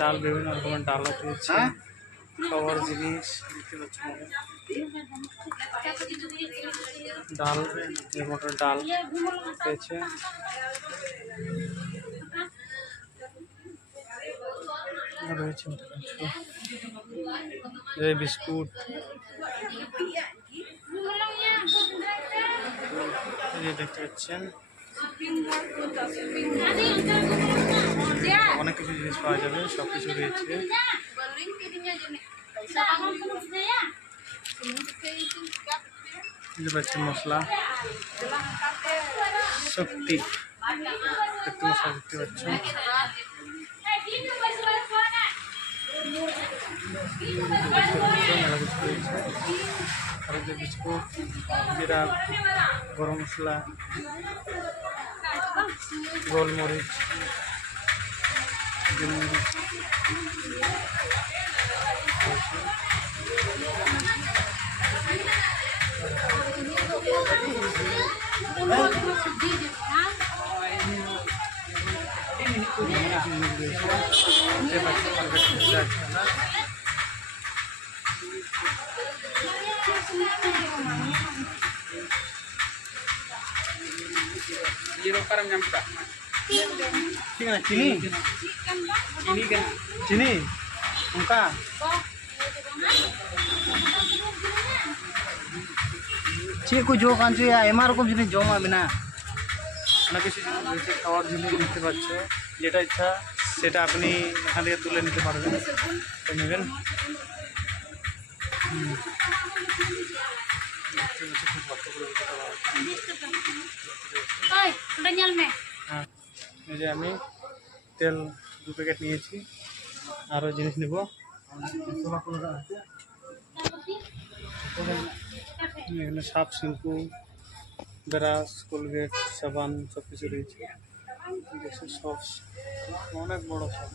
ডাল বিভিন্ন রকমের ডাল রয়েছে, খাওয়ার জিনিস দেখতে পাচ্ছেন। ডাল মটর ডাল রয়েছে, রয়েছে বিস্কুট, দেখতে পাচ্ছেন অনেক কিছু জিনিস পাওয়া যাবে, সবকিছু রয়েছে। বুঝতে পারছেন মশলা শক্তি, একটু মশলা দেখতে পাচ্ছেন। বিস্কুট, জিরা, গরম মশলা, গোলমরিচ, चीनी चीनी उनका चे को जो कान से एमा रकम जिनिस जमा मेना অনেক কিছু রয়েছে, খাওয়ার জিনিস দেখতে পাচ্ছে। যেটা ইচ্ছা সেটা আপনি এখান থেকে তুলে নিতে পারবেন, নেবেন। হ্যাঁ, এই যে আমি তেল 2 প্যাকেট নিয়েছি, আরও জিনিস নেব। এখানে সাপ, শ্যাম্পু, ব্রাশ, কোলগেট, সাবান সব কিছু রয়েছে। সস অনেক বড় সব।